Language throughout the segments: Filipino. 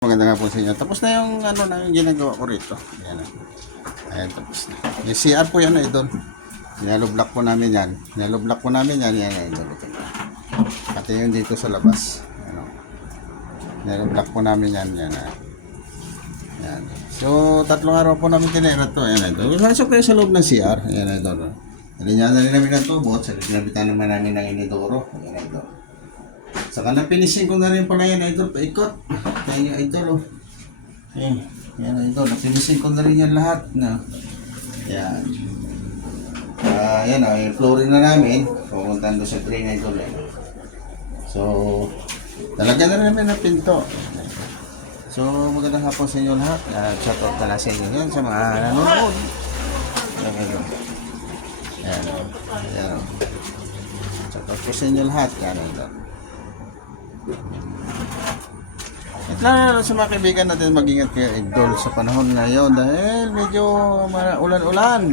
Maganda nga po sa inyo. Tapos na yung ano na yung ginagawa ko rito. Ayan. Ayan, tapos na. Yung CR po yan idol. Niloblock po namin yan. Niloblock po namin yan. Yan idol. Pati yun dito sa labas. Ano. Niloblock po namin yan. Yan. Yan. So, 3 araw po namin tinira to. Ayan idol. Pasok kayo sa loob ng CR. Ayan idol. Nalinyan na rin namin ng tubot. Sa nabitan naman namin ng inidoro. Ayan idol. Saka na finishing ko na rin pala yan idol. Paikot. Kaya yung idol oh. Yan idol. Na-finishing ko na rin yan lahat. Na. Yan. Yan o. Yung flooring na namin. Pupuntan doon sa drain idol eh. So, talaga na namin ang pinto. So, magandang hapon sa inyo lahat. Shout out pala sa inyo yan sa mga nanonood. Yan idol. Yan o. Yan o. Shout out po sa inyo lahat. Yan idol. At lalo sa mga kaibigan natin, mag-ingat kayo idol sa panahon na yun dahil medyo ulan-ulan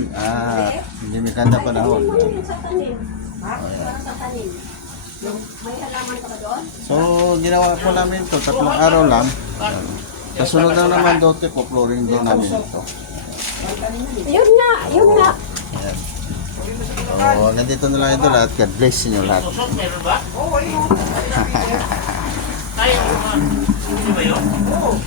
hindi may kanda panahon. So ginawa po namin ito 3 araw lang. Kasunod na naman dote po flooring doon namin ito. Yun nga. So nandito na lang idol at God bless inyo lahat. Tayo, hindi ba yun? Oo.